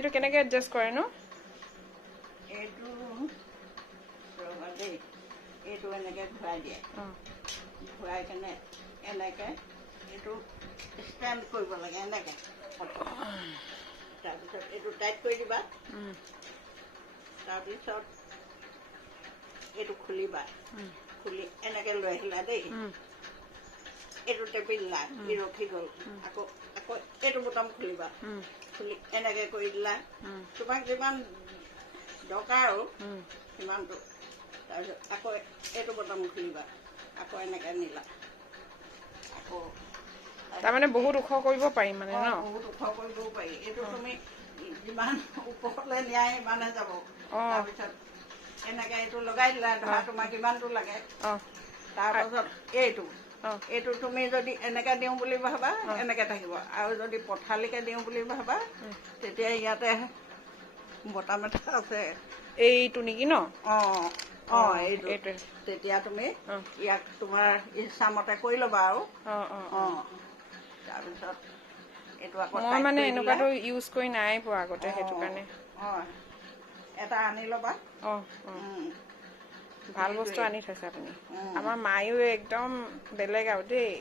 এইটো কেনেকৈ এডজাষ্ট কৰে নো এইটো ৰ'বা দেই এইটো এনেকৈ ঘূৰাই দিয়ে ঘূৰাই কেনে এনেকৈ এইটো ষ্টেণ্ড কৰিব লাগে এনেকৈ তাৰপিছত এইটো টাইট কৰি দিবা তাৰপিছত এইটো খুলিবা খুলি এনেকৈ লৈ আহিলা দেই এইটো টেপি দিলা ই ৰখি গ'ল আকৌ আকৌ এইটো বুটাম খুলিবা খুলি এনেকৈ কৰি দিলা তোমাক যিমান দৰকাৰ আৰু সিমানটো তাৰপিছত আকৌ এইটো বুটাম খুলিবা আকৌ এনেকৈ নিলা আকৌ তাৰমানে বহুত ওখ কৰিব পাৰিম মানে ন বহুত ওখ কৰিবও পাৰি এইটো তুমি যিমান ওপৰলৈ নিয়াই সিমানে যাব তাৰপিছত এনেকৈ এইটো লগাই দিলা ধৰা তোমাক কিমানটো লাগে তাৰপাছত এইটো তুমি যদি এনেকৈ দিওঁ বুলি ভাবা এনেকৈ থাকিব আৰু যদি পথালিকৈ দিওঁ বুলি ভাবা তেতিয়া ইয়াতে বটাম এটা আছে এইটো নেকি ন এইটো তেতিয়া তুমি ইয়াক তোমাৰ ইচ্ছামতে কৰি ল'বা আৰু তাৰপিছত এইটো আকৌ মই মানে এনেকুৱাটো ইউজ কৰি নাই পোৱা আগতে সেইটো কাৰণে এটা আনি ল'বা ভাল বস্তু আনি থৈছে আপুনি আমাৰ মায়ো একদম বেলেগ আৰু দেই